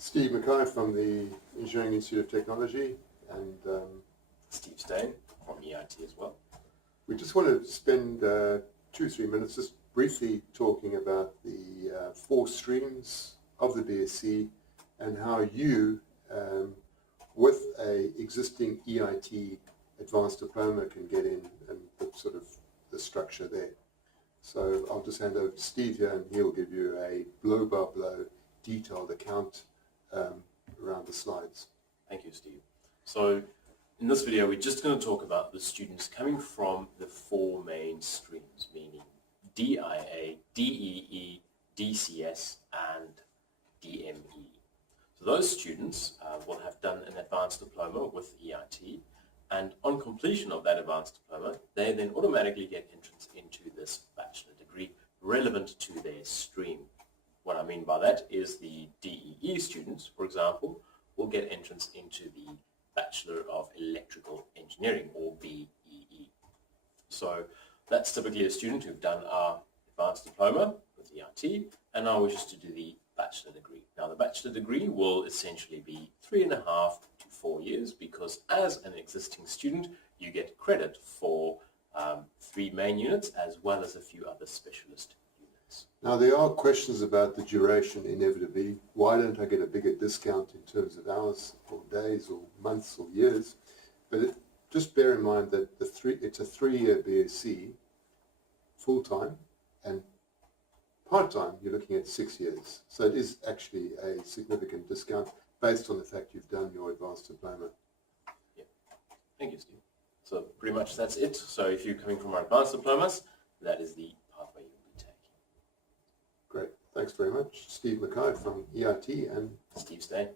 Steve Mackay from the Engineering Institute of Technology, and Steve Stain from EIT as well. we just want to spend 2-3 minutes just briefly talking about the 4 streams of the BSc and how you, with a existing EIT Advanced Diploma, can get in and the sort of the structure there. So I'll just hand over to Steve here, and he'll give you a blow-by-blow detailed account around the slides. Thank you, Steve. So in this video, we're just going to talk about the students coming from the 4 main streams, meaning DIA, DEE, DCS, and DME. So those students will have done an advanced diploma with EIT, and on completion of that advanced diploma, they then automatically get entrance into this bachelor degree relevant to their stream. What I mean by that is the DEE students, for example, will get entrance into the Bachelor of Electrical Engineering, or BEE. So that's typically a student who've done our advanced diploma with EIT and now wishes to do the bachelor degree. Now the bachelor degree will essentially be 3.5 to 4 years, because as an existing student you get credit for 3 main units as well as a few other specialist units. Now there are questions about the duration inevitably. Why don't I get a bigger discount in terms of hours or days or months or years? But just bear in mind that it's a 3-year BSc full-time, and part-time you're looking at 6 years. So it is actually a significant discount based on the fact you've done your advanced diploma. Yeah. Thank you, Steve. So pretty much that's it. So if you're coming from our advanced diplomas, that is the pathway you'll be taking. Great. Thanks very much. Steve Mackay from EIT and Steve Stain.